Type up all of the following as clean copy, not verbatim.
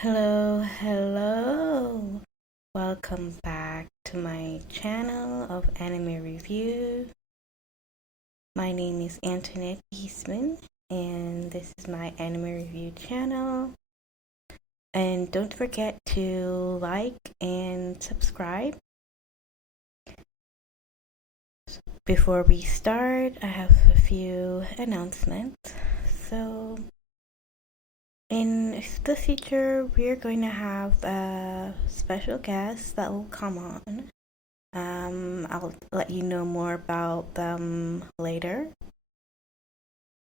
Hello. Welcome back to my channel of anime review. My name is Antoinette Eastman, and this is my anime review channel. And don't forget to like and subscribe. Before we start, I have a few announcements. So, in the future, we're going to have a special guest that will come on. I'll let you know more about them later.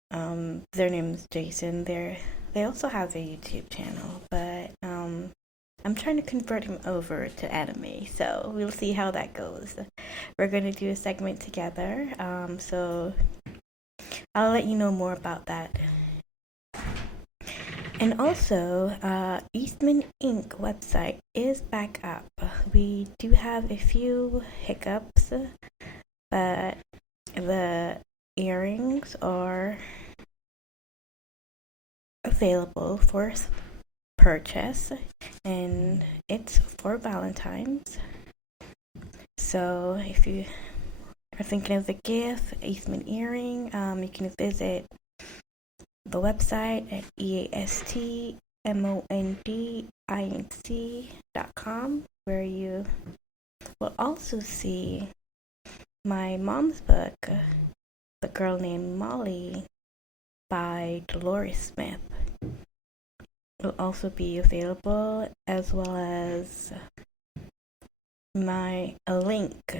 Their name is Jason. They also have a YouTube channel, but I'm trying to convert him over to anime, so we'll see how that goes. We're going to do a segment together, so I'll let you know more about that. And also, Eastman Inc. website is back up. We do have a few hiccups, but the earrings are available for purchase, and it's for Valentine's. So if you are thinking of the gift, Eastman earring, you can visit the website at eastmondinc.com, where you will also see my mom's book, The Girl Named Molly, by Dolores Smith. Will also be available, as well as a link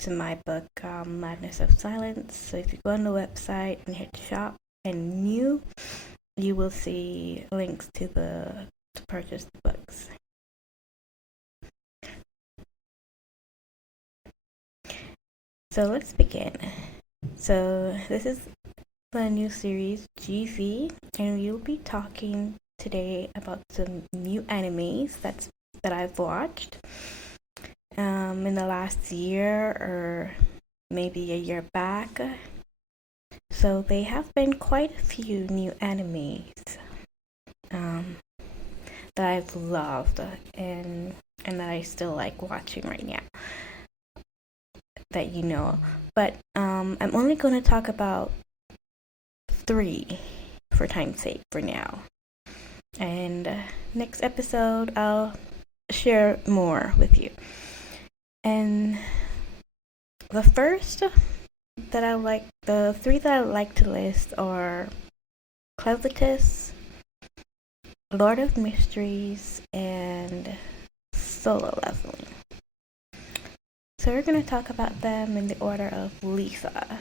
to my book, Madness of Silence. So if you go on the website and hit shop and new, you will see links to purchase the books. So let's begin. So this is the new series GV, and we'll be talking today about some new animes that I've watched in the last year or maybe a year back. So they have been quite a few new animes that I've loved and that I still like watching right now, that you know. But I'm only going to talk about 3 for time's sake for now. And next episode, I'll share more with you. And the first that I like, the 3 that I like to list are Clevitus, Lord of Mysteries, and Solo Leveling. So we're going to talk about them in the order of Lisa.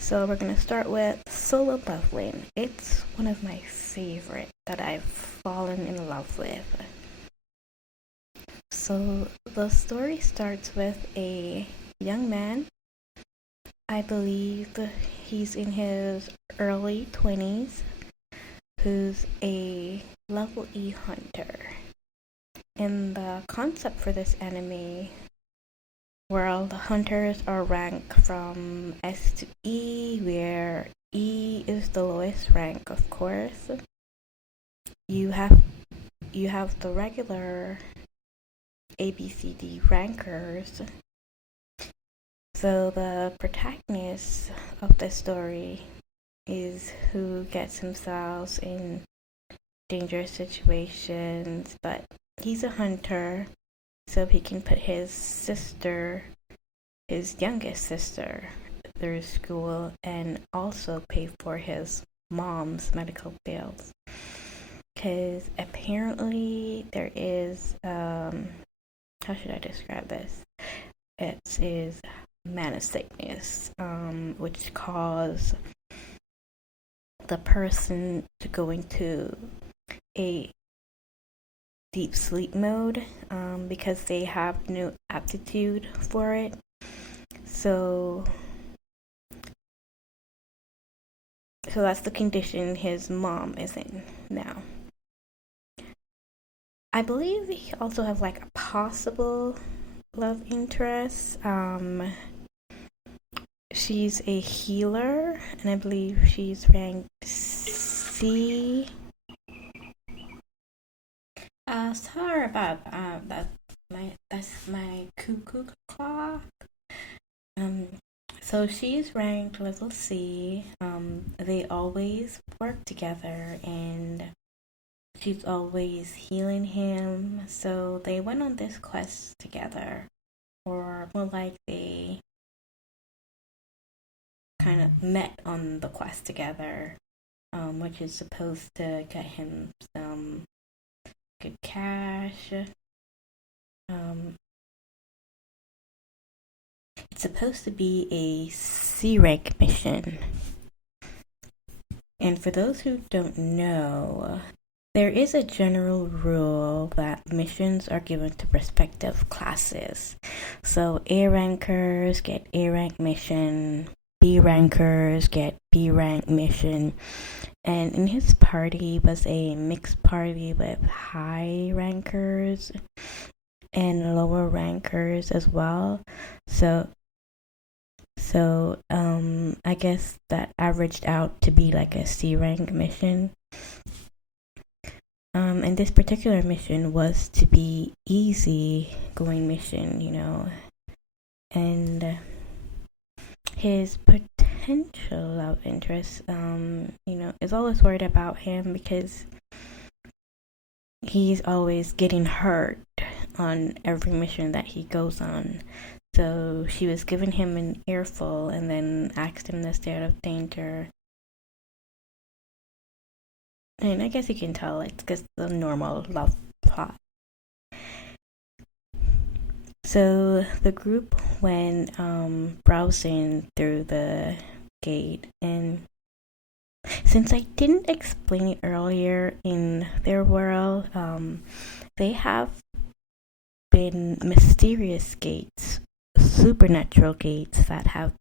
So we're going to start with Solo Leveling. It's one of my favorite that I've fallen in love with. So the story starts with a young man. I believe he's in his early 20s, who's a level E hunter. And the concept for this anime, where the hunters are ranked from S to E, where E is the lowest rank, of course. You have the regular ABCD rankers. So the protagonist of the story is who gets himself in dangerous situations, but he's a hunter, so he can put his youngest sister, through school and also pay for his mom's medical bills. Because apparently there is, how should I describe this? It is mana sickness, which cause the person to go into a deep sleep mode, because they have no aptitude for it. So that's the condition his mom is in now. I believe he also has like a possible love interest. She's a healer, and I believe she's ranked C sorry about that's my cuckoo clock. Um, so she's ranked level C. They always work together, and she's always healing him. So they went on this quest together, or more like they kind of met on the quest together, which is supposed to get him some good cash. It's supposed to be a C rank mission. And for those who don't know, there is a general rule that missions are given to respective classes. So A rankers get A rank mission, B rankers get B rank mission. And in his party was a mixed party with high rankers and lower rankers as well. So I guess that averaged out to be like a C rank mission. And this particular mission was to be easy going mission, and his potential love interest, is always worried about him because he's always getting hurt on every mission that he goes on. So she was giving him an earful and then asked him to stay out of danger. And I guess you can tell it's just the normal love plot. So the group went browsing through the gate, and since I didn't explain it earlier in their world, they have been mysterious gates, supernatural gates that have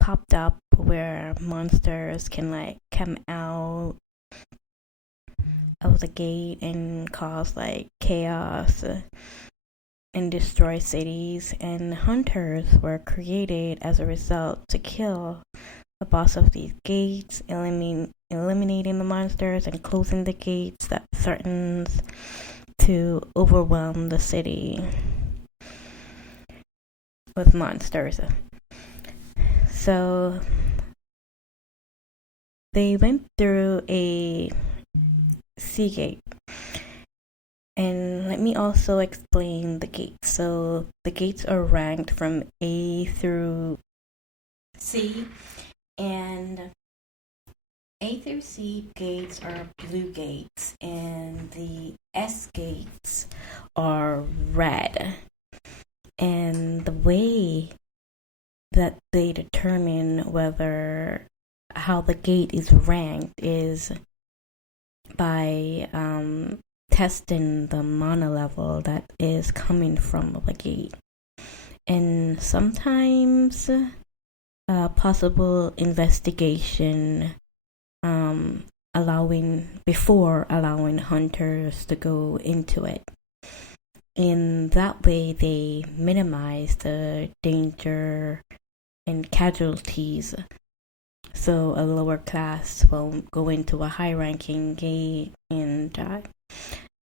popped up where monsters can come out of the gate and cause chaos and destroy cities, and hunters were created as a result to kill the boss of these gates, eliminating the monsters and closing the gates that threatens to overwhelm the city with monsters. So they went through a C gate. And let me also explain the gates. So the gates are ranked from A through C, and A through C gates are blue gates, and the S gates are red. And the way that they determine how the gate is ranked is by testing the mana level that is coming from the gate, and sometimes possible investigation before allowing hunters to go into it. In that way, they minimize the danger and casualties. So a lower class will go into a high ranking gate and die.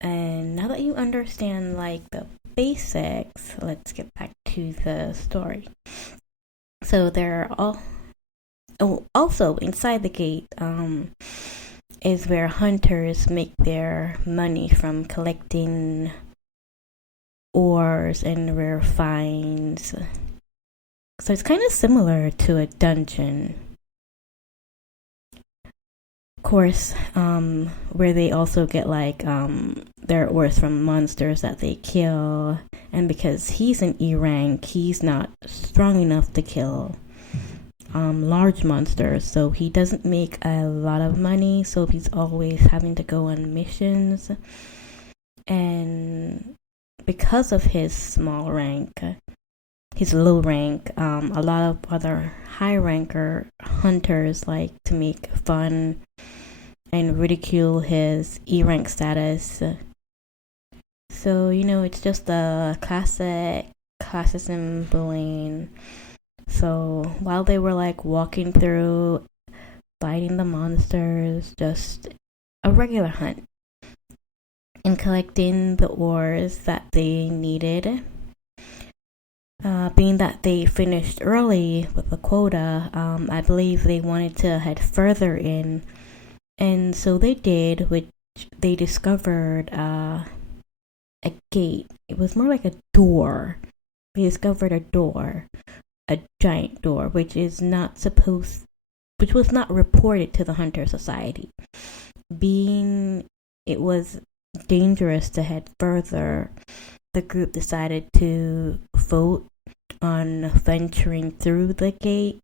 And now that you understand the basics, let's get back to the story. So there are also inside the gate is where hunters make their money from collecting ores and rare finds. So it's kind of similar to a dungeon. Course, where they also get their ores from monsters that they kill, and because he's an E rank, he's not strong enough to kill large monsters, so he doesn't make a lot of money, so he's always having to go on missions. And because of his small rank, his low rank, a lot of other high ranker hunters like to make fun and ridicule his E rank status. So it's just the classic classism bullying. So while they were walking through, fighting the monsters, just a regular hunt, and collecting the ores that they needed. Being that they finished early with the quota, I believe they wanted to head further in, and so they did, which they discovered a gate. It was more like a door. They discovered a door, a giant door, which was not reported to the Hunter Society. Being it was dangerous to head further, the group decided to vote on venturing through the gate,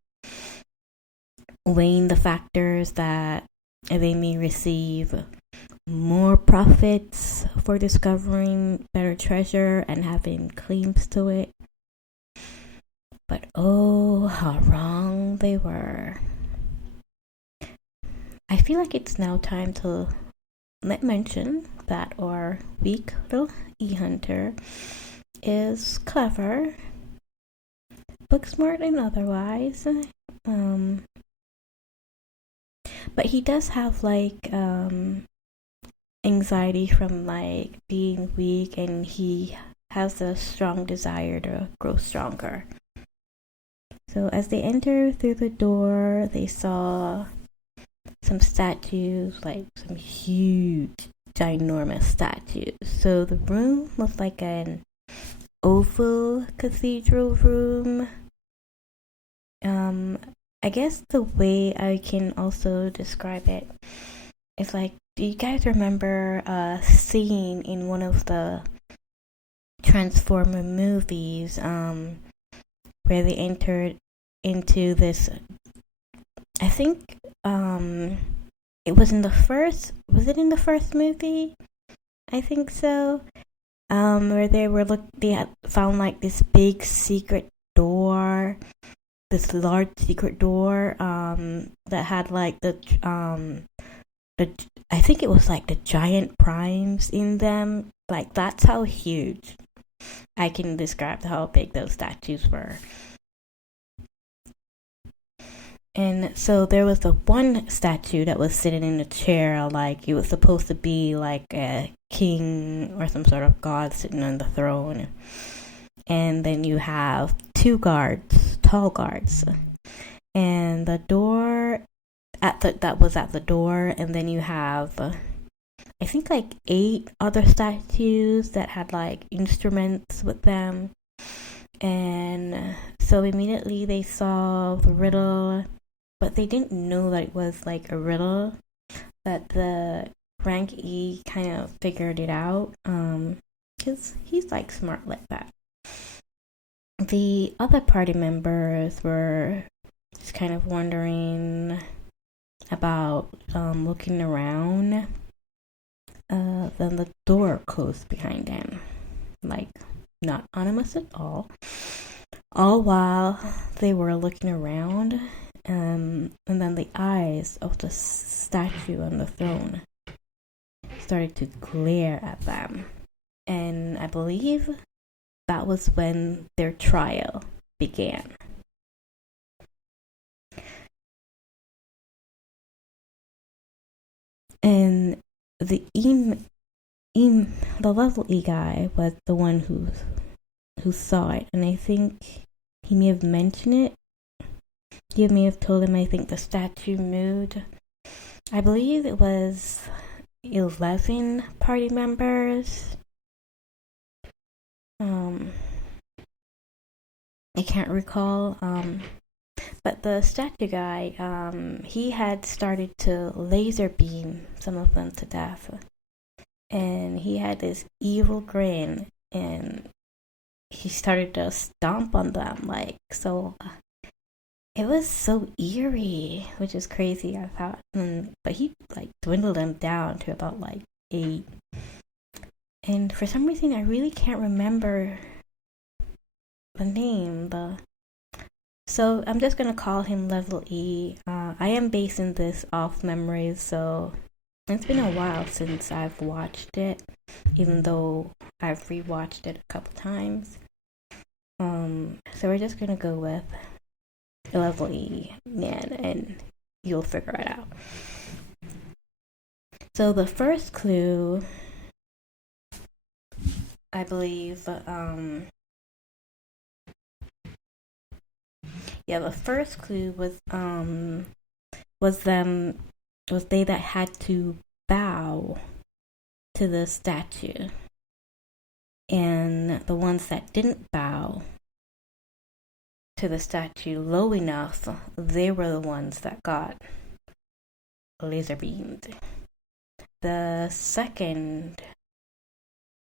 weighing the factors that they may receive more profits for discovering better treasure and having claims to it. But oh, how wrong they were. I feel like it's now time to mention that our weak little e-hunter is clever, book smart and otherwise. But he does have anxiety from being weak, and he has a strong desire to grow stronger. So as they entered through the door, they saw some statues, some huge, ginormous statues. So the room was like an oval cathedral room. I guess the way I can also describe it is do you guys remember a scene in one of the Transformer movies where they entered into this, I think it was in the first movie? I think so. Where they had found this big secret door, this large secret door that had the I think it was the giant primes in them. That's how huge I can describe how big those statues were. And so there was the one statue that was sitting in a chair, it was supposed to be a king or some sort of god sitting on the throne. And then you have two guards, tall guards, and the door that was at the door. And then you have, I think 8 other statues that had instruments with them. And so immediately they saw the riddle, but they didn't know that it was a riddle, that the rank E kind of figured it out, because he's smart like that. The other party members were just kind of wondering about looking around. Then the door closed behind them, not ominous at all while they were looking around. And then the eyes of the statue on the throne started to glare at them. And I believe that was when their trial began. And the level E guy was the one who saw it, and I think he may have mentioned it. You may have told him, I think the statue moved. I believe it was 11 party members. I can't recall. But the statue guy, he had started to laser beam some of them to death. And he had this evil grin, and he started to stomp on them, so... It was so eerie, which is crazy, I thought. But he dwindled them down to about 8. And for some reason, I really can't remember the name. So I'm just gonna call him Level E. I am basing this off memory, so it's been a while since I've watched it, even though I've rewatched it a couple times. So we're just gonna go with Level E man, and you'll figure it out. So the first clue I believe, yeah, the first clue was them was they that had to bow to the statue, and the ones that didn't bow to the statue low enough, they were the ones that got laser beamed. The second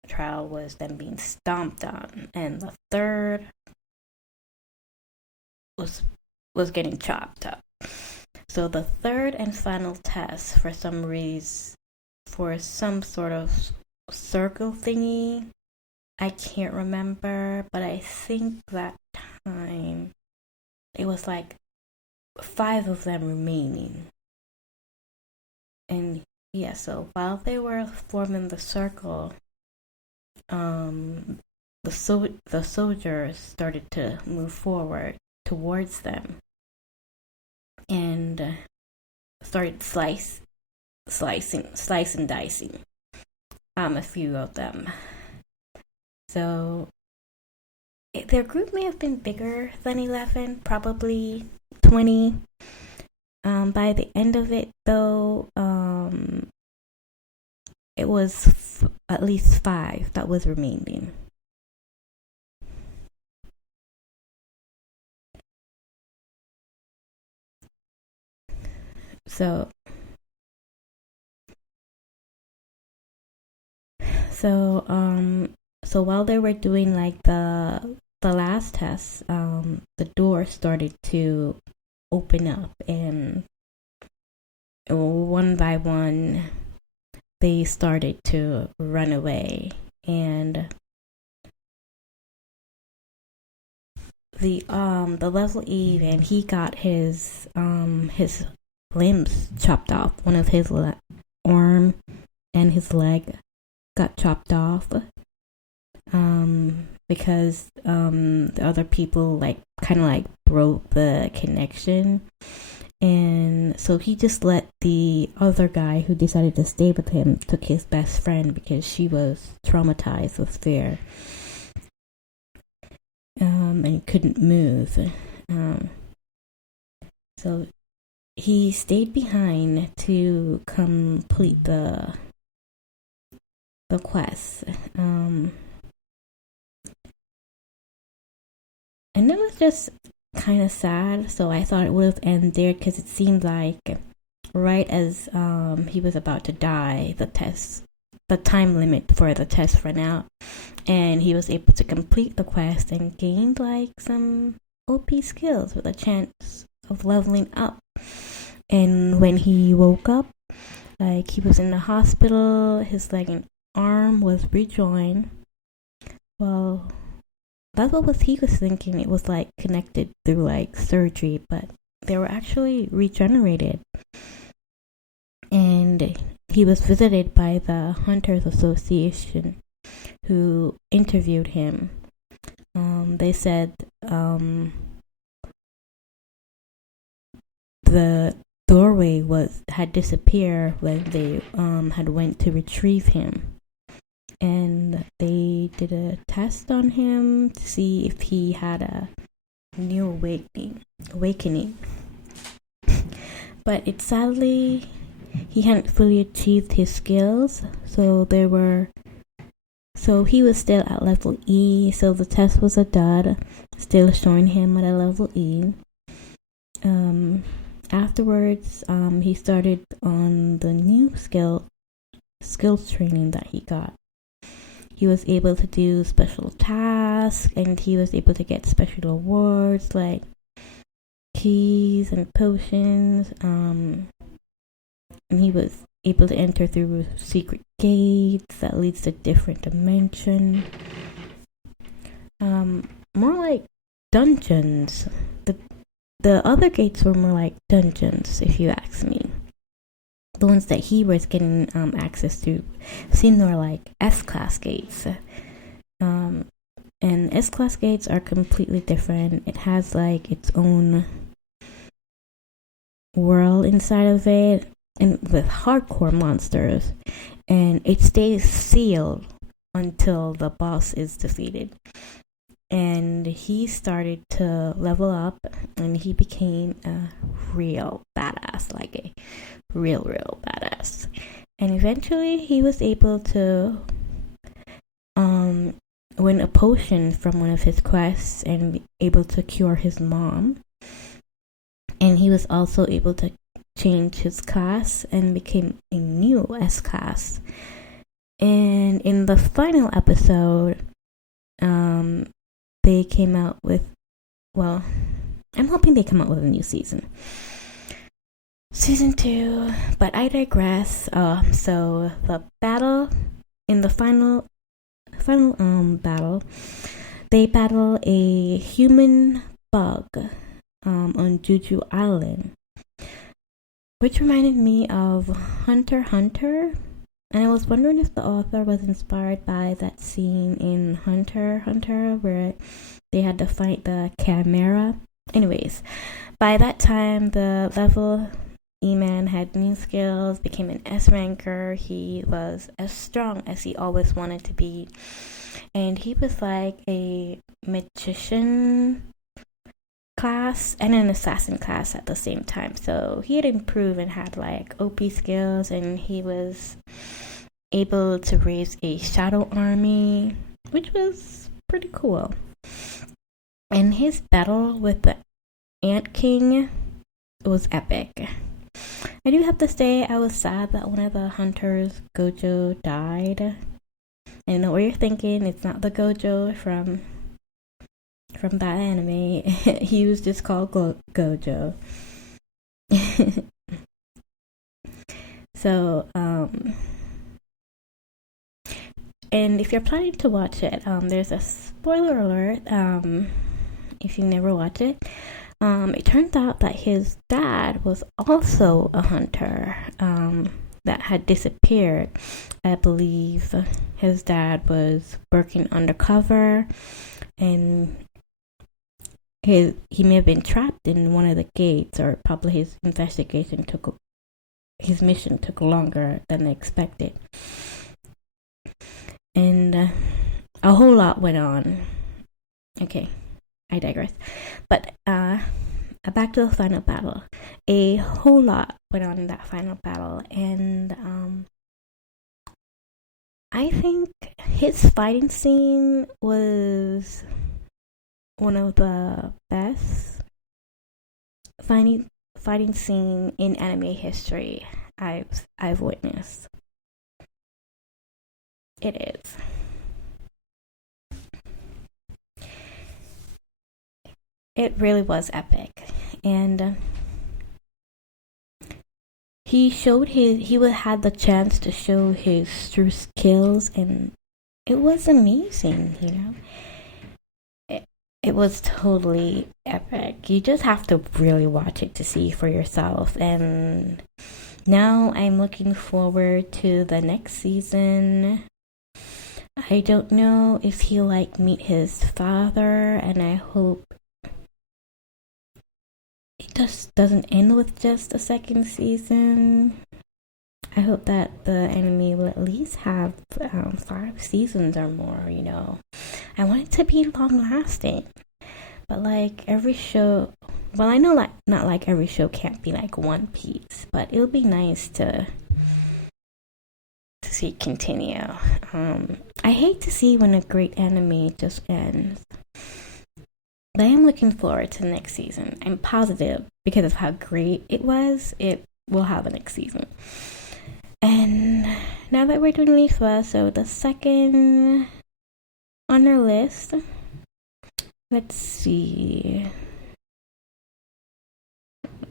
trial was them being stomped on, and the third was getting chopped up. So the third and final test, for some reason, for some sort of circle thingy, I can't remember, but I think that time it was like 5 of them remaining. And yeah, so while they were forming the circle, the soldiers started to move forward towards them and started slicing, dicing a few of them. So their group may have been bigger than 11, probably 20. By the end of it, though, it was at least 5 that was remaining. So while they were doing like the last test, the door started to open up, and one by one they started to run away, and the level E, and he got his limbs chopped off. One of his arm and his leg got chopped off, because the other people kind of broke the connection, and so he just let the other guy who decided to stay with him took his best friend because she was traumatized with fear, and couldn't move. So he stayed behind to complete the quest. And it was just kind of sad, so I thought it would have ended there because it seemed like right as he was about to die, the time limit for the test ran out, and he was able to complete the quest and gained some OP skills with a chance of leveling up. And when he woke up, he was in the hospital, his leg and arm was rejoined. Well, that's what he was thinking. It was connected through surgery, but they were actually regenerated. And he was visited by the Hunters Association, who interviewed him. They said the doorway had disappeared when they had went to retrieve him, and they did a test on him to see if he had a new awakening. But sadly he hadn't fully achieved his skills, so he was still at level E, so the test was a dud, still showing him at a level E. Afterwards, he started on the new skills training that he got. He was able to do special tasks, and he was able to get special awards like keys and potions. And he was able to enter through secret gates that leads to different dimension. More like dungeons. The other gates were more like dungeons, if you ask me. The ones that he was getting access to seemed more like S-class gates. And S-class gates are completely different. It has its own world inside of it, and with hardcore monsters. And it stays sealed until the boss is defeated. And he started to level up, and he became a real badass, like a real badass. And eventually he was able to win a potion from one of his quests and be able to cure his mom. And he was also able to change his class and became a new S class. And in the final episode, they came out with, well, I'm hoping they come out with a new season. Season 2, but I digress. So the battle, in the final battle, they battle a human bug on Juju Island, which reminded me of Hunter x Hunter. And I was wondering if the author was inspired by that scene in Hunter x Hunter where they had to fight the Chimera. Anyways, by that time, the level E-Man had new skills, became an S-ranker. He was as strong as he always wanted to be. And he was like a magician class and an assassin class at the same time. So he had improved and had like OP skills, and he was able to raise a shadow army, which was pretty cool. And his battle with the Ant King was epic. I do have to say I was sad that one of the hunters, Gojo, died. I know what you're thinking, it's not the Gojo from that anime. He was just called Gojo. So, and if you're planning to watch it, there's a spoiler alert, if you never watch it. It turns out that his dad was also a hunter that had disappeared. I believe his dad was working undercover, and he may have been trapped in one of the gates, or probably his mission took longer than expected. And a whole lot went on. Okay, I digress. But back to the final battle. A whole lot went on in that final battle, and I think his fighting scene was one of the best fighting scene in anime history I've witnessed. It is. It really was epic, and he had the chance to show his true skills, and it was amazing. It was totally epic. You just have to really watch it to see for yourself. And now I'm looking forward to the next season. I don't know if he'll meet his father, and I hope it just doesn't end with just a second season. I hope that the anime will at least have 5 seasons or more, I want it to be long lasting. But every show, well, I know not every show can't be like One Piece, but it'll be nice to see it continue. I hate to see when a great anime just ends. But I am looking forward to the next season. I'm positive, because of how great it was, it will have a next season. And now that we're doing Leafa, so the second on our list, let's see.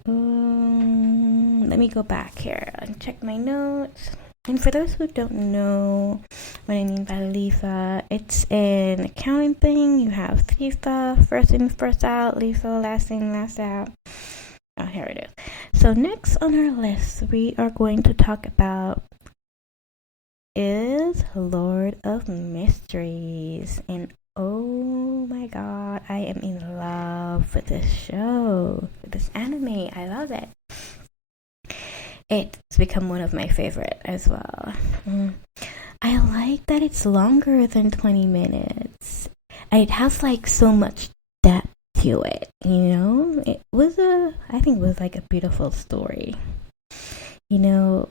Let me go back here and check my notes. And for those who don't know what I mean by Leafa, it's an accounting thing. You have Leafa, first in, first out, Leafa, last in, last out. Oh, here it is. So next on our list, we are going to talk about is Lord of Mysteries. And oh my god, I am in love with this show, with this anime. I love it. It's become one of my favorite as well. I like that it's longer than 20 minutes. And it has like so much depth to it, you know? I think it was like a beautiful story. You know,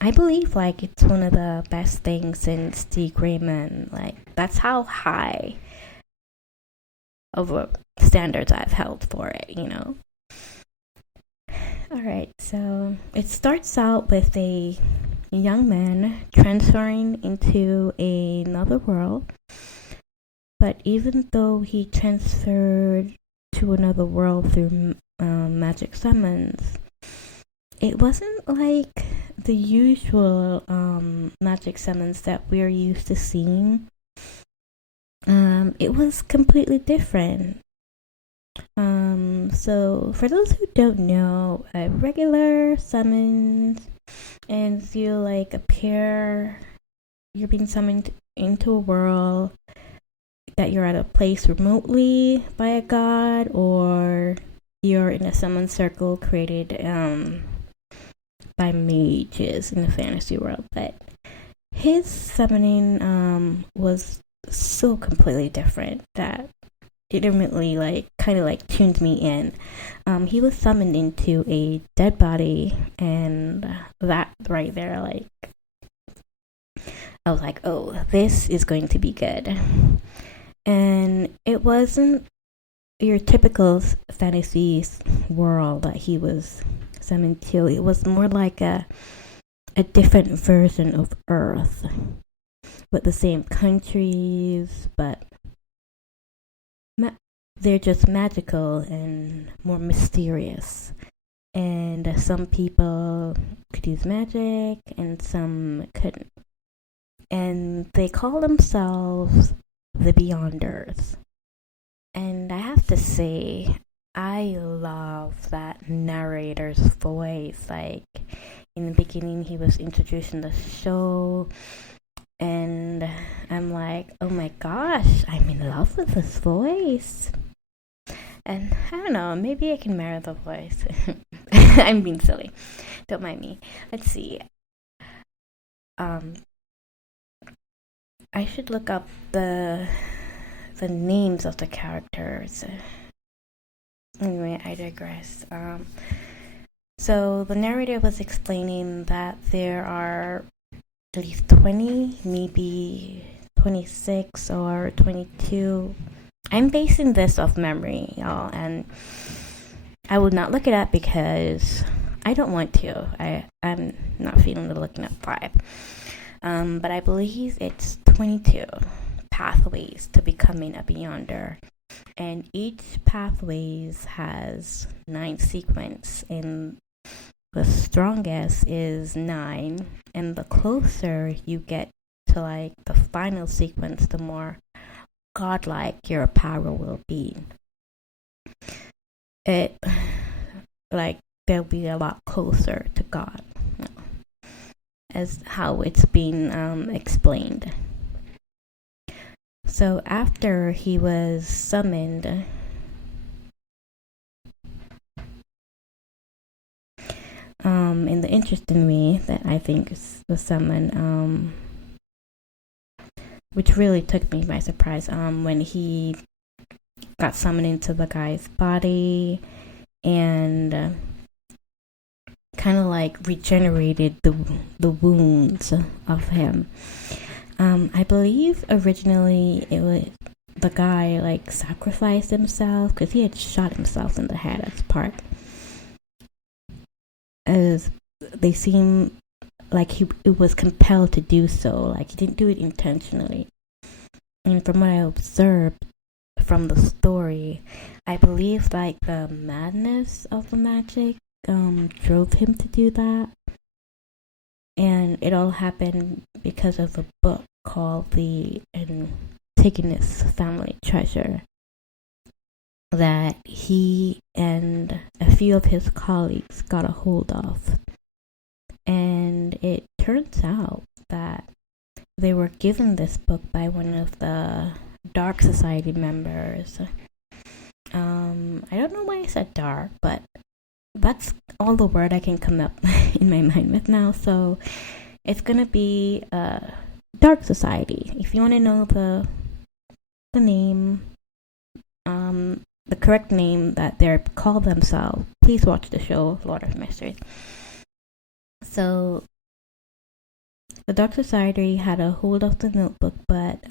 I believe like it's one of the best things since the Greyman. Like that's how high of a standards I've held for it, you know. Alright, so it starts out with a young man transferring into another world. But even though he transferred to another world through magic summons, it wasn't like the usual magic summons that we're used to seeing. It was completely different. So for those who don't know, a regular summons and you like appear, you're being summoned into a world that you're at a place remotely by a god, or you're in a summon circle created by mages in the fantasy world. But his summoning was so completely different that it immediately like kind of like tuned me in. He was summoned into a dead body, and that right there, like I was like, oh, this is going to be good. And it wasn't your typical fantasy world that he was summoned to. It was more like a different version of Earth with the same countries, but they're just magical and more mysterious. And some people could use magic and some couldn't. And they call themselves the Beyonders. And I have to say, I love that narrator's voice. Like, in the beginning, he was introducing the show, and I'm like, oh my gosh, I'm in love with this voice. And I don't know, maybe I can marry the voice. I'm being silly. Don't mind me. Let's see. I should look up the names of the characters. Anyway, I digress. So the narrator was explaining that there are at least 20, maybe 26 or 22. I'm basing this off memory, y'all, and I would not look it up because I don't want to. I'm not feeling the looking up vibe. But I believe it's 22 pathways to becoming a Beyonder. And each pathways has 9 sequence, and the strongest is 9. And the closer you get to like the final sequence, the more godlike your power will be. It like they'll be a lot closer to God, as how it's been explained. So after he was summoned, in the interesting way that I think was summoned, which really took me by surprise, when he got summoned into the guy's body and kind of like regenerated the wounds of him. I believe originally it was the guy like sacrificed himself because he had shot himself in the head as part. As they seem like he was compelled to do so, like he didn't do it intentionally. And from what I observed from the story, I believe like the madness of the magic drove him to do that. And it all happened because of a book called The Antigonus Family Treasure that he and a few of his colleagues got a hold of. And it turns out that they were given this book by one of the Dark Society members. I don't know why I said dark, but that's all the word I can come up in my mind with now. So it's gonna be Dark Society. If you want to know the name, the correct name that they're called themselves, please watch the show Lord of Mysteries. So the Dark Society had a hold of the notebook, but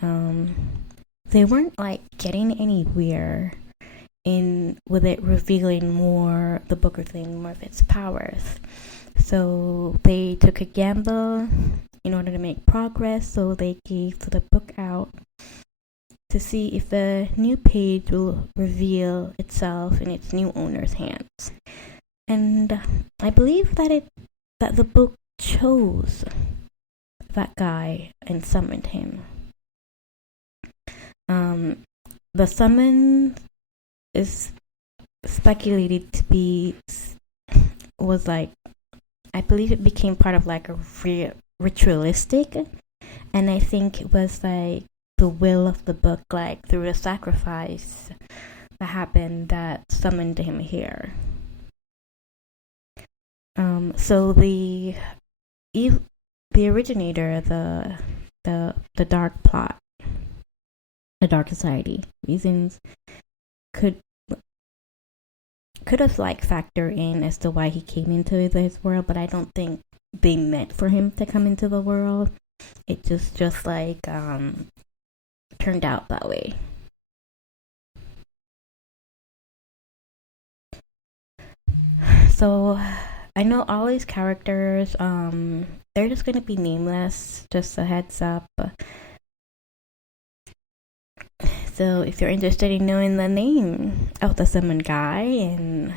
they weren't like getting anywhere with it revealing more, the book revealing more of its powers. So they took a gamble in order to make progress. So they gave the book out to see if a new page will reveal itself in its new owner's hands. And I believe that the book chose that guy and summoned him. The summon is speculated to be was like, I believe it became part of like a ritualistic, and I think it was like the will of the book, like through a sacrifice that happened that summoned him here. So the originator, the dark plot, the Dark Society reasons could have like factor in as to why he came into this world, but I don't think they meant for him to come into the world. It just like turned out that way. So I know all these characters, they're just gonna be nameless, just a heads up. So if you're interested in knowing the name of the summoned guy, and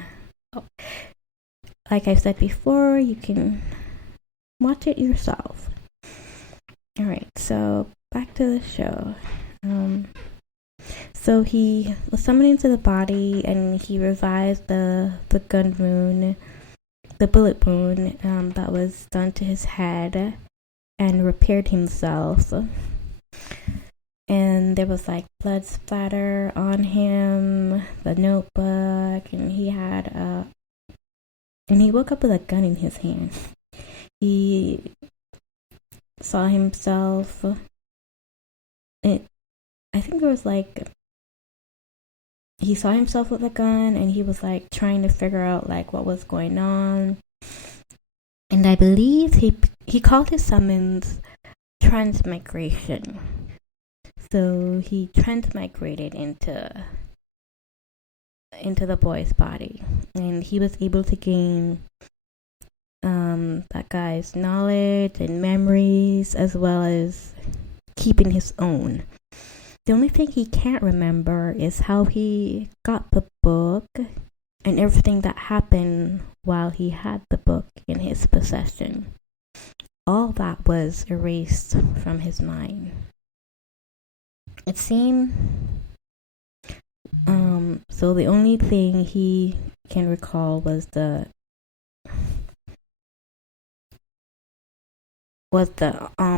like I've said before, you can watch it yourself. Alright, so back to the show. So he was summoned into the body, and he revised the gun wound, the bullet wound that was done to his head, and repaired himself. And there was like blood splatter on him, the notebook, and he woke up with a gun in his hand. He saw himself. I think there was like, he saw himself with a gun, and he was like trying to figure out like what was going on. And I believe he called his summons transmigration. So he transmigrated into the boy's body, and he was able to gain that guy's knowledge and memories, as well as keeping his own. The only thing he can't remember is how he got the book and everything that happened while he had the book in his possession. All that was erased from his mind. It seemed so the only thing he can recall was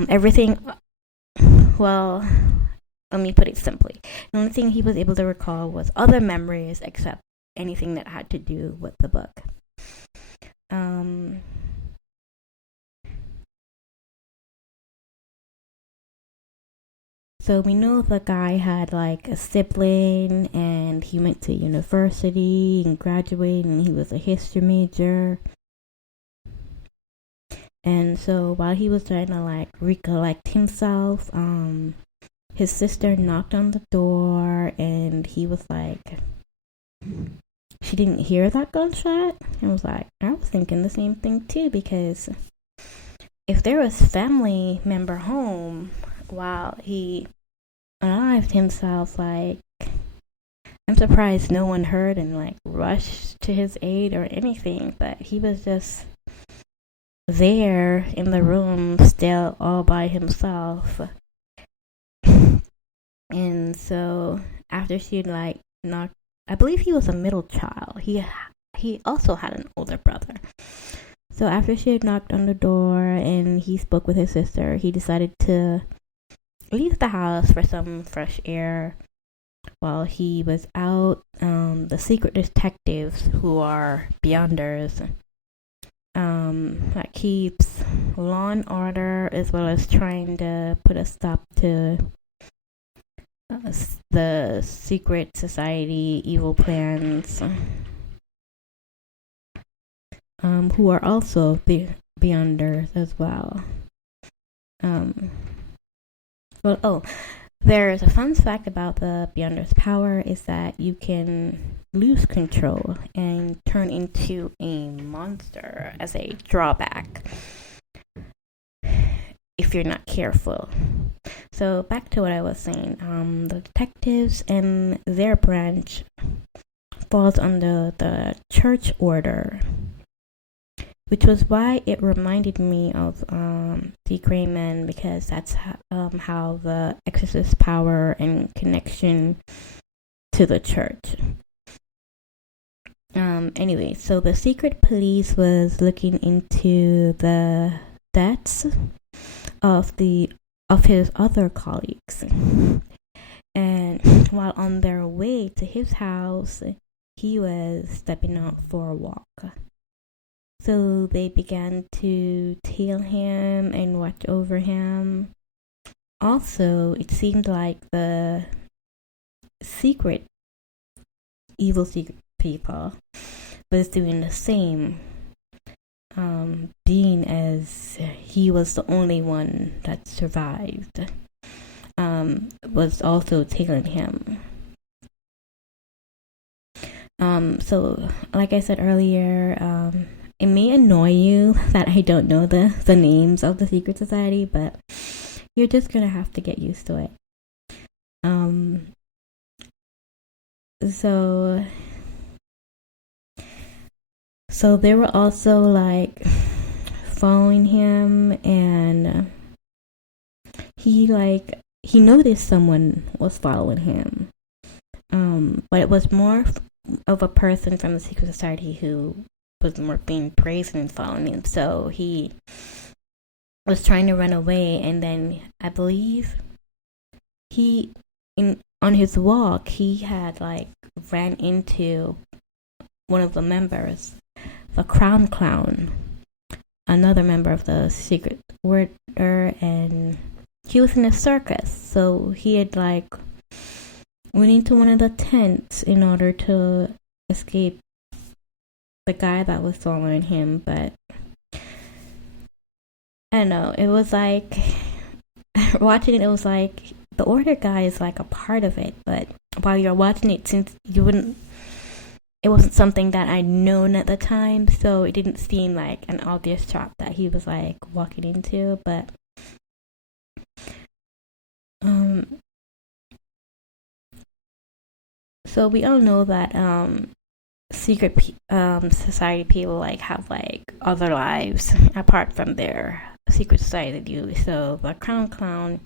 everything. Well, let me put it simply. The only thing he was able to recall was other memories except anything that had to do with the book. So we know the guy had like a sibling, and he went to university and graduated, and he was a history major. And so while he was trying to like recollect himself, his sister knocked on the door, and he was like, she didn't hear that gunshot. And was like, I was thinking the same thing too, because if there was family member home while he unalived himself, like, I'm surprised no one heard and like rushed to his aid or anything, but he was just there in the room still all by himself. And so after she like knocked, I believe he was a middle child. He also had an older brother. So after she had knocked on the door and he spoke with his sister, he decided to leave the house for some fresh air. While he was out, the secret detectives, who are Beyonders, that keeps law and order, as well as trying to put a stop to the secret society evil plans, who are also Beyonders as well. There's a fun fact about the Beyonder's power is that you can lose control and turn into a monster as a drawback if you're not careful. So back to what I was saying, the detectives and their branch falls under the church order, which was why it reminded me of the Gray Men, because that's how the Exorcist power and connection to the church. Anyway, so the secret police was looking into the deaths of his other colleagues, and while on their way to his house, he was stepping out for a walk. So they began to tail him and watch over him. Also, it seemed like the evil secret people was doing the same, being as he was the only one that survived, was also tailing him. So like I said earlier, it may annoy you that I don't know the names of the secret society, but you're just gonna have to get used to it. So they were also like following him, and he noticed someone was following him. But it was more of a person from the secret society who was more being praised and following him. So he was trying to run away, and then I believe on his walk he had ran into one of the members, the Crown Clown, another member of the secret order, and he was in a circus. So he had went into one of the tents in order to escape the guy that was following him. But I don't know, it was watching it, it was the order guy is a part of it, but while you're watching it, since it wasn't something that I'd known at the time, so it didn't seem like an obvious trap that he was walking into. But so we all know that secret society people have other lives apart from their secret society view. So the Crown Clown,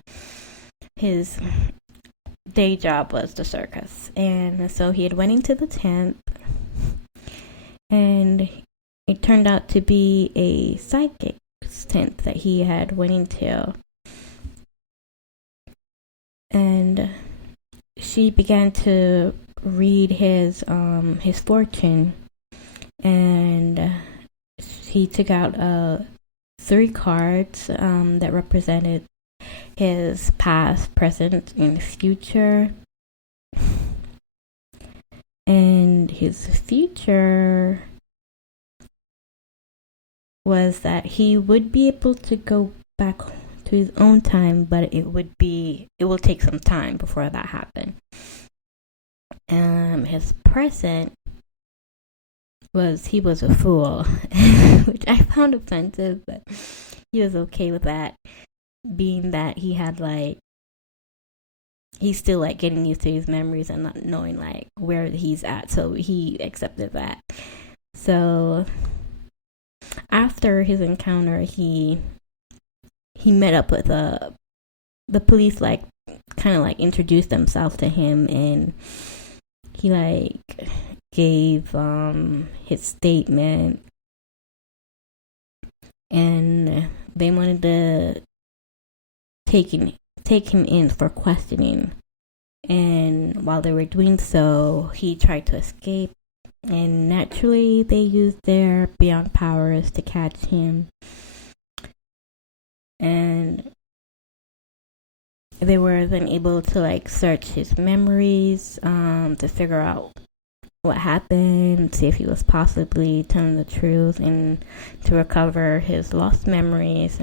his day job was the circus, and so he had went into the tent, and it turned out to be a psychic's tent that he had went into, and she began to read his fortune, and he took out 3 cards that represented his past, present, and future. And his future was that he would be able to go back to his own time, but it will take some time before that happened. His present was he was a fool, which I found offensive, but he was okay with that, being that he had he's still getting used to his memories and not knowing where he's at, so he accepted that. So after his encounter, he met up with the police, kind of introduced themselves to him, and he gave his statement, and they wanted to take him in for questioning. And while they were doing so, he tried to escape, and naturally they used their beyond powers to catch him, and they were then able to like search his memories to figure out what happened, see if he was possibly telling the truth, and to recover his lost memories.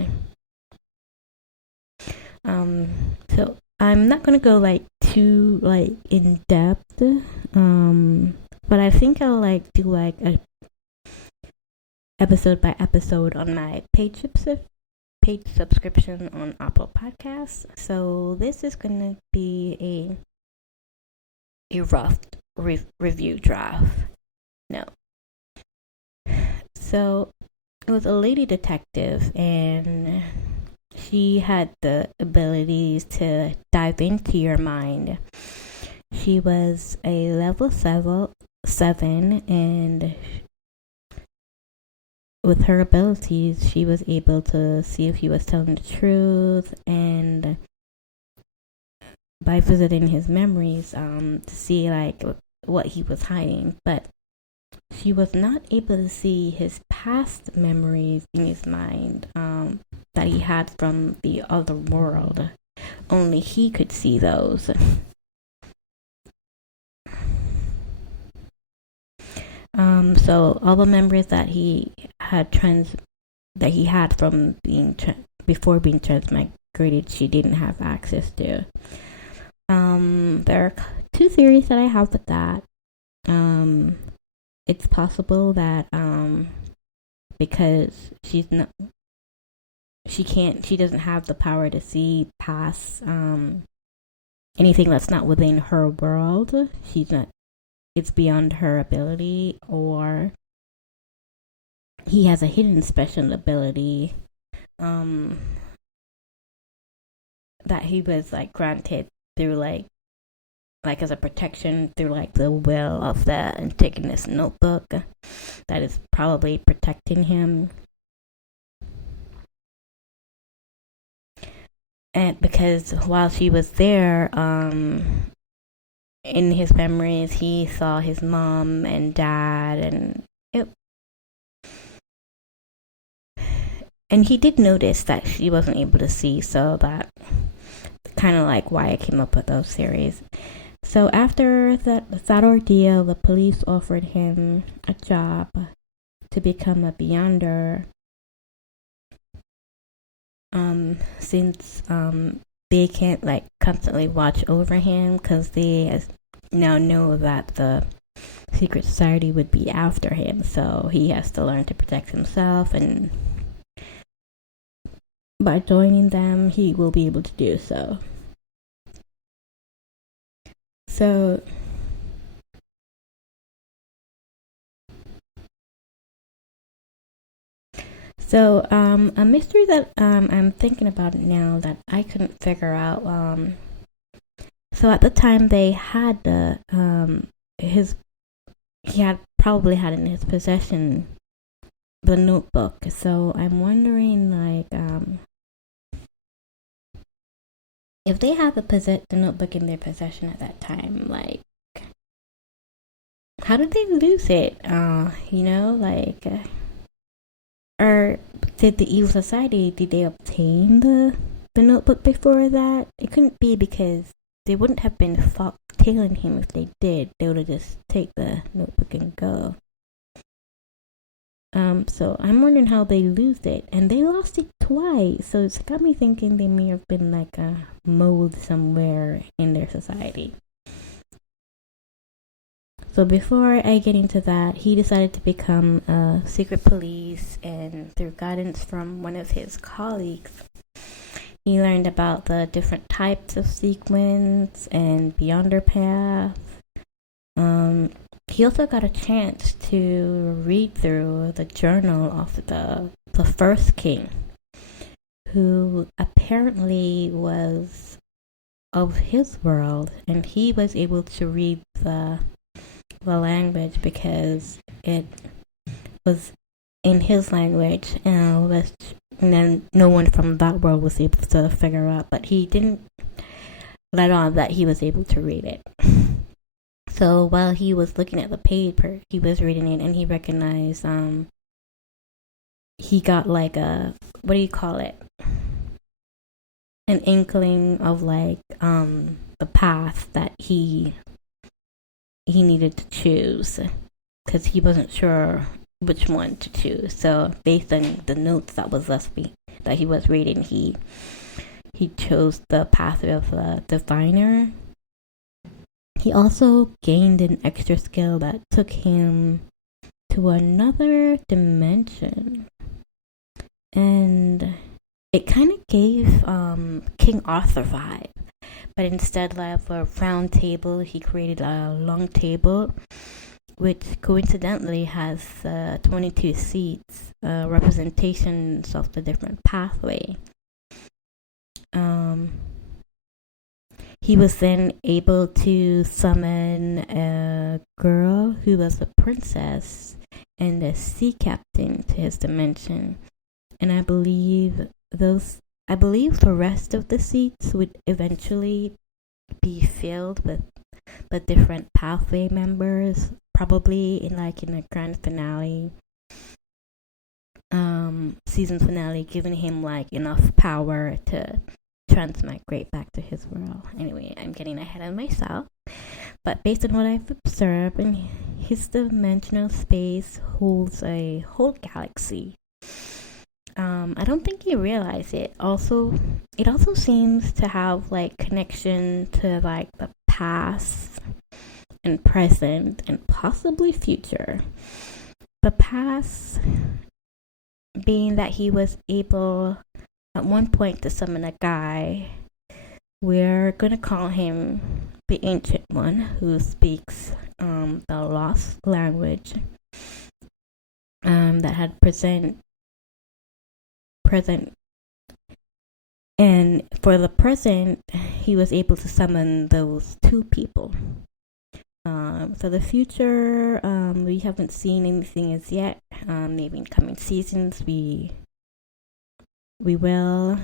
So I'm not gonna go like too like in depth, but I think I'll like do like a episode by episode on my paid subscription on Apple Podcasts. So this is gonna be a rough review draft. No. So it was a lady detective, and she had the abilities to dive into your mind. She was a level 7, and with her abilities, she was able to see if he was telling the truth, and by visiting his memories, to see like what he was hiding. But she was not able to see his past memories in his mind, that he had from the other world. Only he could see those. So all the memories that he had from being before being transmigrated, she didn't have access to. There are 2 theories that I have with that. It's possible that because she doesn't have the power to see past anything that's not within her world. It's beyond her ability, or he has a hidden special ability that he was like granted through like as a protection through like the will of the Antigonus notebook that is probably protecting him. And because while she was there, in his memories, he saw his mom and dad, and he did notice that she wasn't able to see, so that kind of like why I came up with those theories. So after that ordeal, the police offered him a job to become a Beyonder, since they can't like constantly watch over him, because they now know that the secret society would be after him, so he has to learn to protect himself, and by joining them he will be able to do so. So a mystery that I'm thinking about now that I couldn't figure out. So at the time they had he had probably had in his possession the notebook. So I'm wondering like if they have the notebook in their possession at that time, like how did they lose it? Or did the evil society, did they obtain the notebook before that? It couldn't be, because they wouldn't have been tailing him if they did. They would have just take the notebook and go. So I'm wondering how they lose it, and they lost it twice. So it's got me thinking they may have been like a mold somewhere in their society. So before I get into that, he decided to become a secret police, and through guidance from one of his colleagues, he learned about the different types of sequence and Beyonder path. He also got a chance to read through the journal of the first king, who apparently was of his world, and he was able to read the language because it was in his language, and then no one from that world was able to figure out, but he didn't let on that he was able to read it. So while he was looking at the paper, he was reading it, and he recognized he got like a, what do you call it, an inkling of like the path that he needed to choose, because he wasn't sure which one to choose. So based on the notes that he was reading, he chose the path of the diviner. He also gained an extra skill that took him to another dimension, and it kind of gave King Arthur vibe. But instead of a round table, he created a long table, which coincidentally has 22 seats, representations of the different pathway. He was then able to summon a girl who was a princess and a sea captain to his dimension. And I believe the rest of the seats would eventually be filled with the different pathway members, probably in a grand finale, season finale, giving him like enough power to transmigrate back to his world. Anyway, I'm getting ahead of myself, but based on what I've observed, and his dimensional space holds a whole galaxy. I don't think you realize it. It also seems to have like connection to like the past and present and possibly future. The past being that he was able at one point to summon a guy. We're gonna call him the Ancient One, who speaks the lost language that had present. And for the present, he was able to summon those two people. For the future, we haven't seen anything as yet. Maybe in coming seasons we will.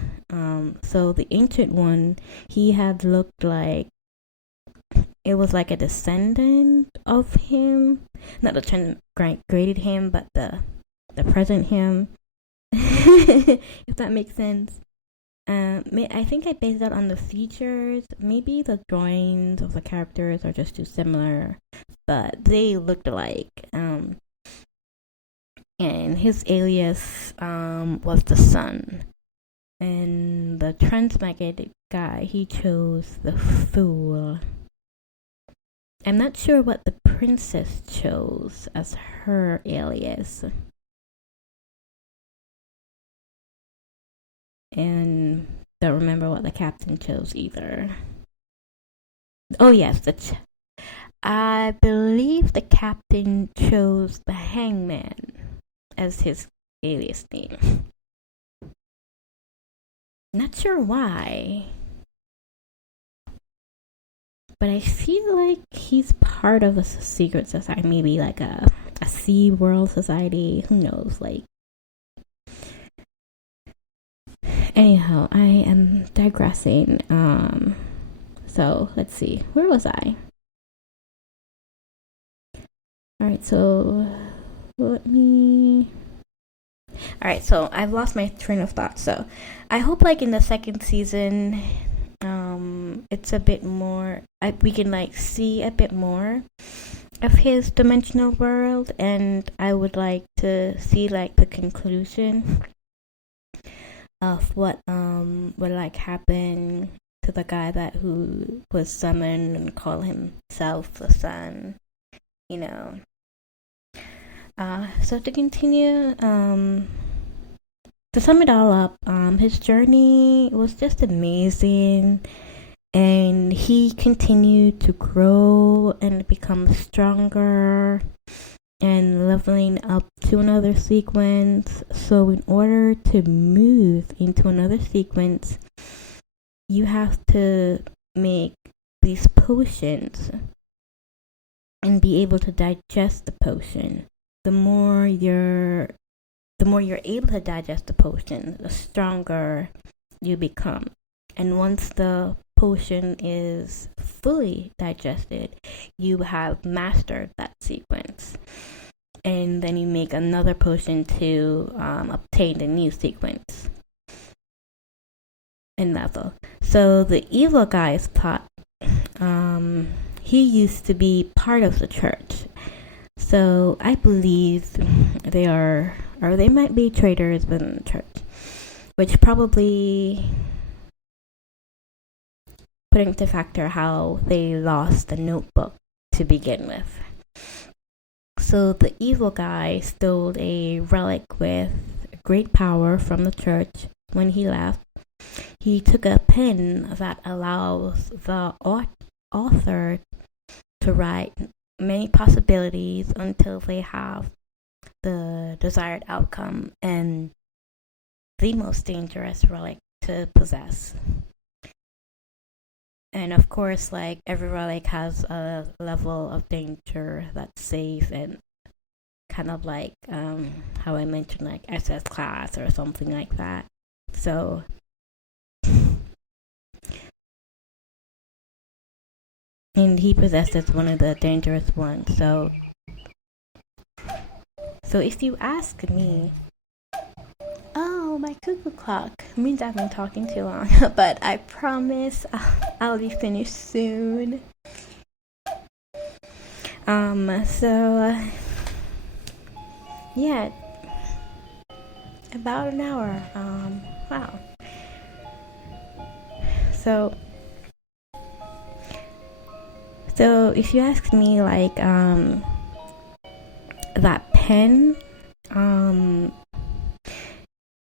So the Ancient One, he had looked like it was like a descendant of him, not the transgraded him, but the present him. If that makes sense. I think I based that on the features. Maybe the drawings of the characters are just too similar, but they looked alike. And his alias was the Sun. And the transmigrated guy, he chose the Fool. I'm not sure what the princess chose as her alias. And don't remember what the captain chose either. Oh yes, I believe the captain chose the Hangman as his alias name. Not sure why, but I feel like he's part of a secret society, maybe like a Sea World society. Who knows? Like. Anyhow, I am digressing. So let's see. Where was I? Alright, so Alright, so I've lost my train of thought. So I hope like in the second season, it's a bit more, we can like see a bit more of his dimensional world, and I would like to see like the conclusion of what would like happen to the guy who was summoned and called himself the Sun, you know. So to continue, to sum it all up, his journey was just amazing, and he continued to grow and become stronger and leveling up to another sequence. So in order to move into another sequence, you have to make these potions and be able to digest the potion. The more you're able to digest the potion, the stronger you become. And once the potion is fully digested, you have mastered that sequence. And then you make another potion to obtain the new sequence. And that's all. So the evil guy's thought, he used to be part of the church. So I believe they are, or they might be traitors within the church, which probably put into factor how they lost the notebook to begin with. So the evil guy stole a relic with great power from the church when he left. He took a pen that allows the author to write many possibilities until they have the desired outcome and the most dangerous relic to possess. And of course, like, every relic has a level of danger that's safe, and kind of like how I mentioned, like SS class or something like that. So and he possesses one of the dangerous ones. So if you ask me, oh, my cuckoo clock means I've been talking too long, but I promise I'll be finished soon. Yeah, about an hour. Wow. So if you ask me, like, that pen,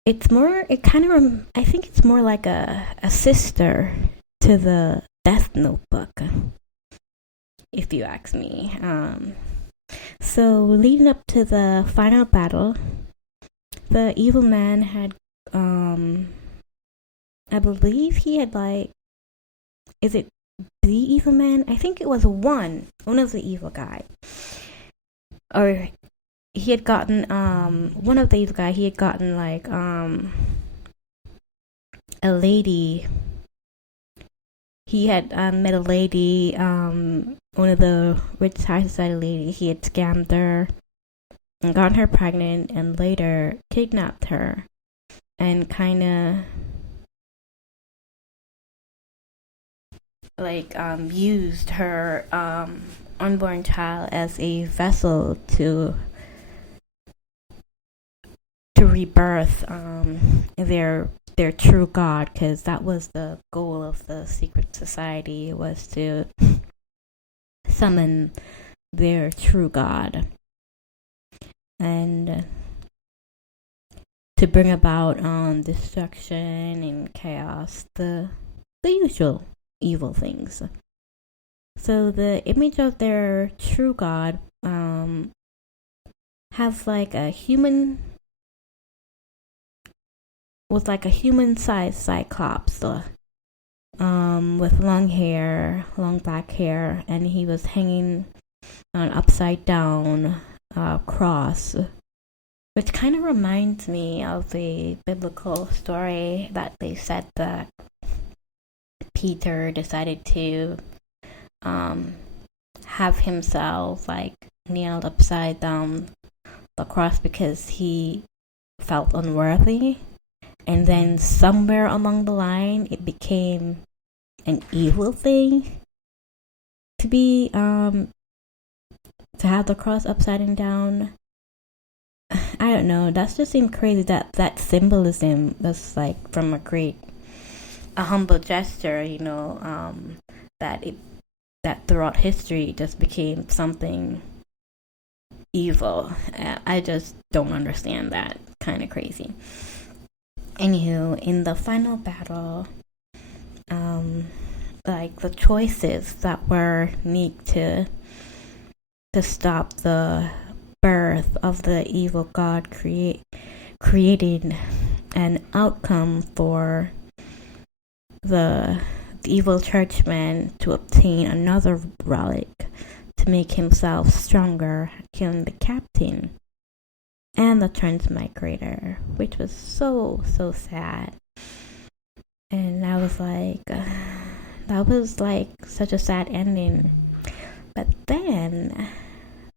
it's more, I think it's more like a sister to the Death Notebook, if you ask me. So leading up to the final battle, the evil man had, I believe he had, like, is it the evil man? I think it was one of the evil guy. Or he had gotten, one of the evil guy, he had gotten, like, a lady. He had met a lady, one of the rich high society ladies. He had scammed her and gotten her pregnant, and later kidnapped her and kind of like used her unborn child as a vessel to rebirth their true God, because that was the goal of the secret society, was to summon their true God and to bring about destruction and chaos, the usual evil things. So the image of their true God has like a human, was like a human-sized cyclops, with long hair, long black hair, and he was hanging on an upside down cross, which kind of reminds me of the biblical story that they said that Peter decided to have himself like nailed upside down the cross because he felt unworthy, and then somewhere along the line it became an evil thing to be to have the cross upside down. I don't know, that just seemed crazy, that symbolism was like from a humble gesture, you know, that throughout history just became something evil. I just don't understand that. Kind of crazy. Anywho, in the final battle, like the choices that were made to stop the birth of the evil God created an outcome for the evil churchman to obtain another relic to make himself stronger, killing the captain and the transmigrator, which was so sad. And I was like, that was like such a sad ending. But then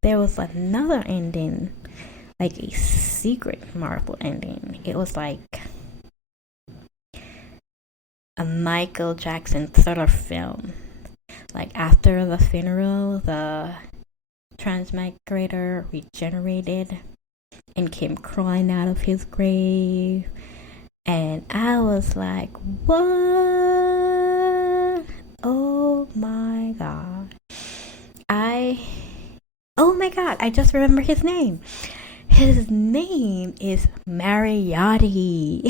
there was another ending, like a secret Marvel ending. It was like a Michael Jackson Thriller film. Like after the funeral, the Transmigrator regenerated and came crawling out of his grave. And I was like, what? Oh my god. Oh my god, I just remember his name. His name is Mariotti.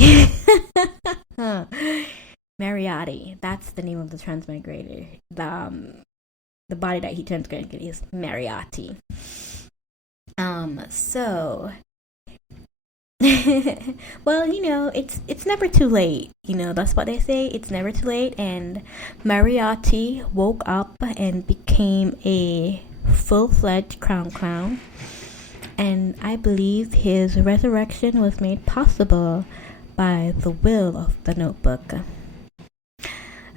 Mariotti. That's the name of the Transmigrator. The body that he transmigrated is Mariotti. So well, it's never too late. That's what they say. It's never too late. And Mariotti woke up and became a full-fledged crown clown. And I believe his resurrection was made possible by the will of the Notebook.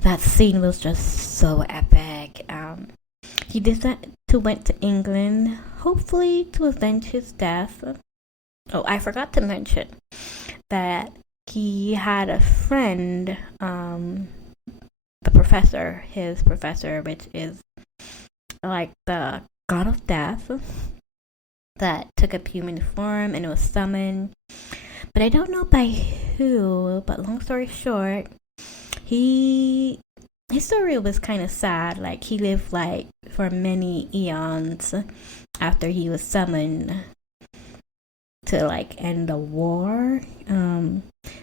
That scene was just so epic. He went to England, hopefully to avenge his death. Oh, I forgot to mention that he had a friend, his professor, which is like the god of death, that took up human form and was summoned. But I don't know by who, but long story short, his story was kind of sad. Like, he lived like for many eons after he was summoned to like end the war.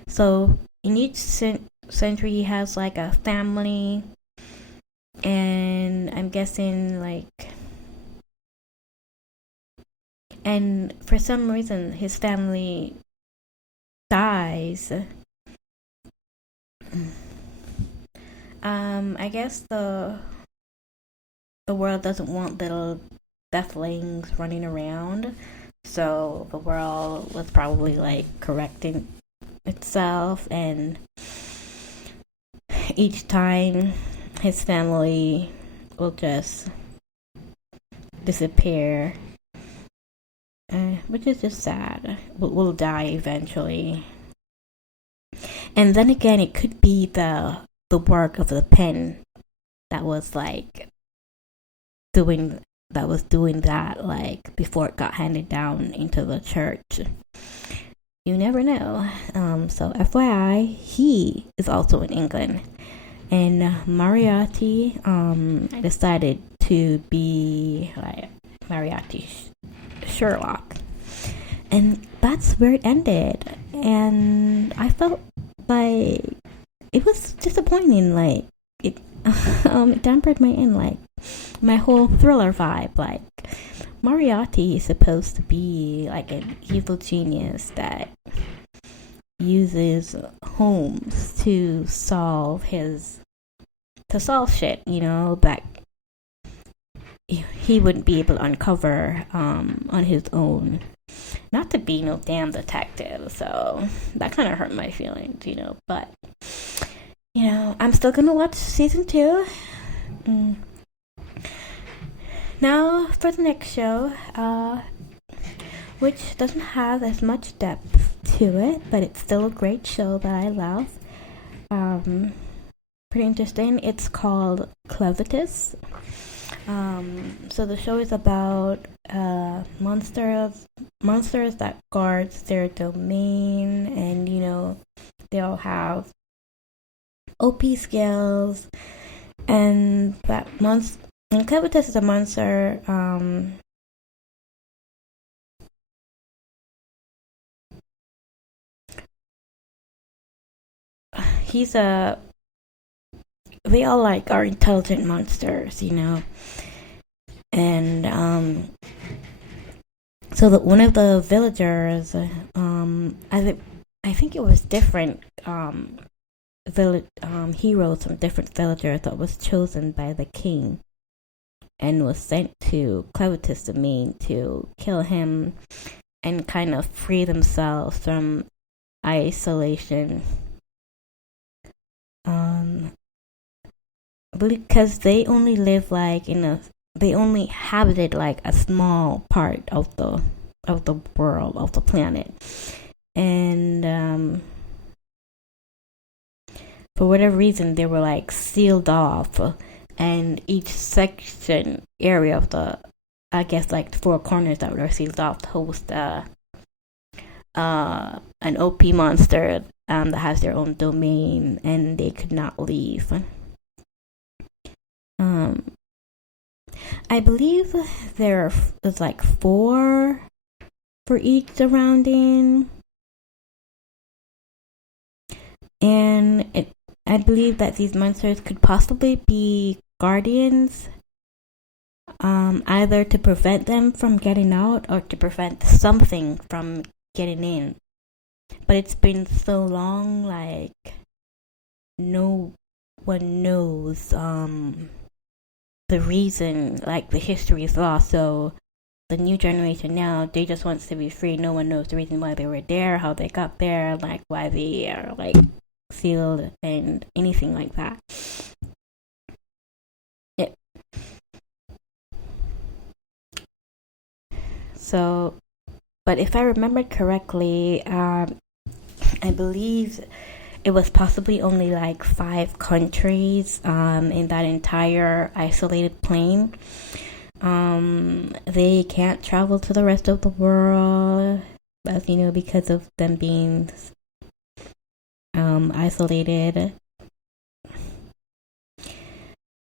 So in each century he has like a family, and I'm guessing and for some reason his family dies. I guess the world doesn't want little deathlings running around, so the world was probably like correcting itself, and each time his family will just disappear, which is just sad. Will die eventually. And then again, it could be the work of the pen that was doing that, like before it got handed down into the church. You never know. So FYI, he is also in England, and Mariotti decided to be like Mariotti Sherlock, and that's where it ended. And I felt like it was disappointing. Like it dampened my whole thriller vibe. Like, Mariotti is supposed to be like an evil genius that uses Holmes to solve shit, that he wouldn't be able to uncover on his own. Not to be no damn detective, so that kind of hurt my feelings, but I'm still gonna watch season 2. Now for the next show, which doesn't have as much depth to it, but it's still a great show that I love. Pretty interesting. It's called Clevitis. So the show is about monsters that guards their domain, and they all have OP skills, and and Clevitis is a monster. They all are intelligent monsters, and so that one of the villagers, I think it was different heroes from different villagers that was chosen by the king and was sent to Clevitis domain to kill him and kind of free themselves from isolation. because they only live like they only habited like a small part of the world, of the planet, and for whatever reason they were like sealed off, and each section area of the, I guess, like the four corners that were sealed off host an OP monster that has their own domain, and they could not leave. I believe there is like 4 for each surrounding, and I believe that these monsters could possibly be guardians, either to prevent them from getting out or to prevent something from getting in. But it's been so long, like no one knows the reason, like the history is lost. So the new generation now, they just wants to be free. No one knows the reason why they were there, how they got there, like why they are like sealed and anything like that. Yeah. So, but if I remember correctly, I believe it was possibly only like 5 countries in that entire isolated plane. They can't travel to the rest of the world, as you know, because of them being isolated,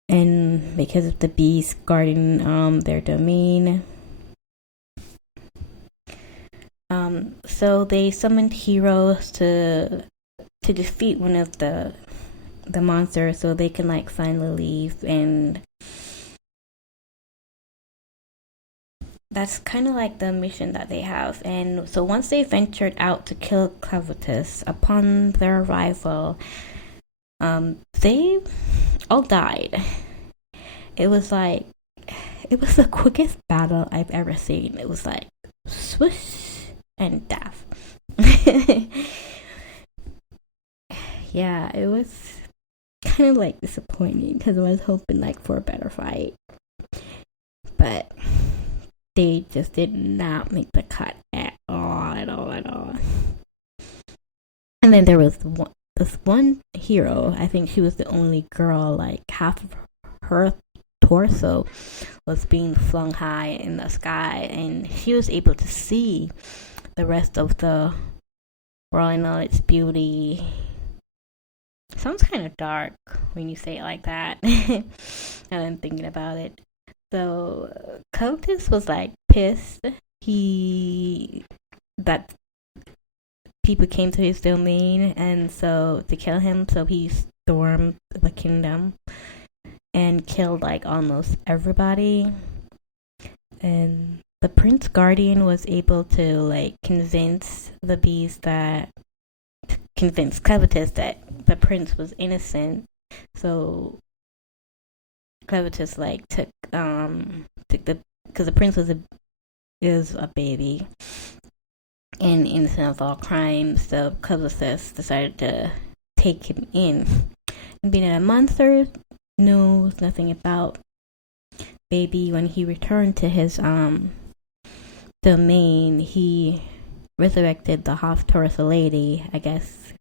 and because of the beast guarding their domain. So they summoned heroes to defeat one of the monsters, so they can like finally leave. And that's kind of like the mission that they have. And so once they ventured out to kill Clavitus, upon their arrival, they all died. It was the quickest battle I've ever seen. It was like swoosh and death. Yeah, it was kind of like disappointing because I was hoping like for a better fight, but they just did not make the cut at all. And then there was this one hero. I think she was the only girl. Like half of her torso was being flung high in the sky, and she was able to see the rest of the world in all its beauty. Sounds kind of dark when you say it like that. And I'm thinking about it. So Cotus was like pissed that people came to his domain, and so to kill him, so he stormed the kingdom and killed like almost everybody. And the Prince Guardian was able to like convince the beast convince Clavitus that the prince was innocent. So Clavitus like took the, because the prince is a baby and innocent of all crimes. So Clavitus decided to take him in. And being a monster, knows nothing about baby. When he returned to his domain, he resurrected the half-Taurus lady, I guess,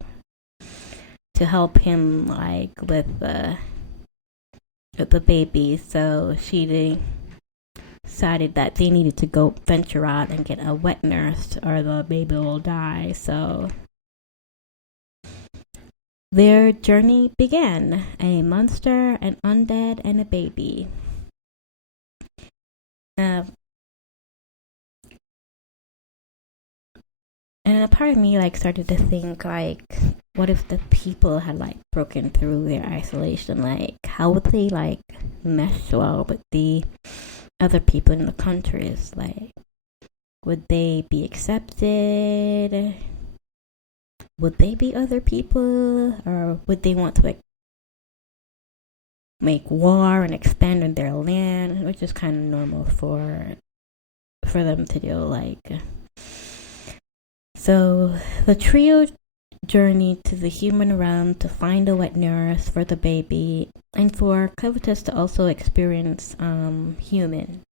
to help him like with the baby. So she decided that they needed to go venture out and get a wet nurse or the baby will die. So their journey began: a monster, an undead, and a baby. And a part of me like started to think like, what if the people had like broken through their isolation? Like, how would they like mesh well with the other people in the countries? Like, would they be accepted? Would they be other people, or would they want to like make war and expand on their land, which is kind of normal for them to do. Like, so the trio journey to the human realm to find a wet nurse for the baby, and for Clevitus to also experience human,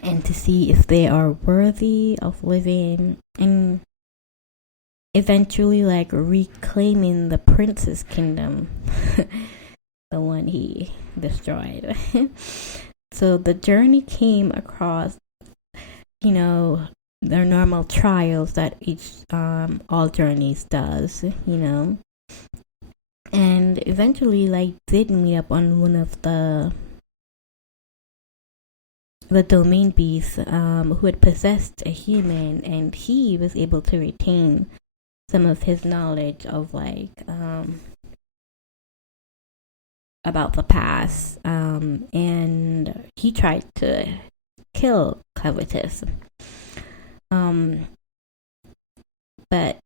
and to see if they are worthy of living, and eventually like reclaiming the prince's kingdom, the one he destroyed. So the journey came across, their normal trials that each all journeys does, and eventually like did meet up on one of the domain beasts who had possessed a human, and he was able to retain some of his knowledge of like about the past, and he tried to kill Clevitus. But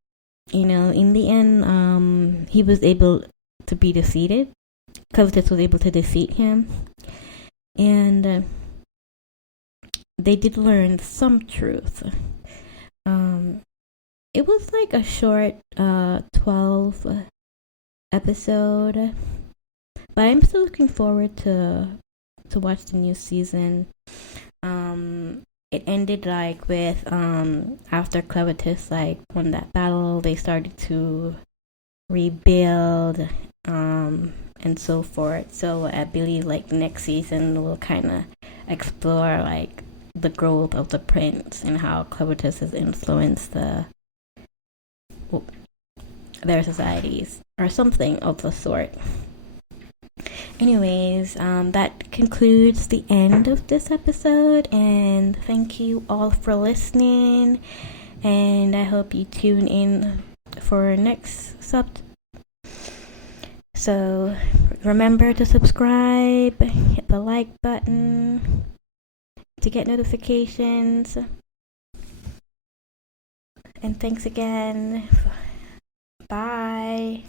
in the end, he was able to be defeated. Clevitus was able to defeat him, and they did learn some truth. It was like a short 12 episode, but I'm still looking forward to watch the new season. It ended like with after Clevitus like won that battle, they started to rebuild and so forth. So I believe like next season we'll kind of explore like the growth of the prince and how Clevitus has influenced their societies or something of the sort. Anyways, that concludes the end of this episode, and thank you all for listening, and I hope you tune in for next So remember to subscribe, hit the like button to get notifications, and thanks again. Bye.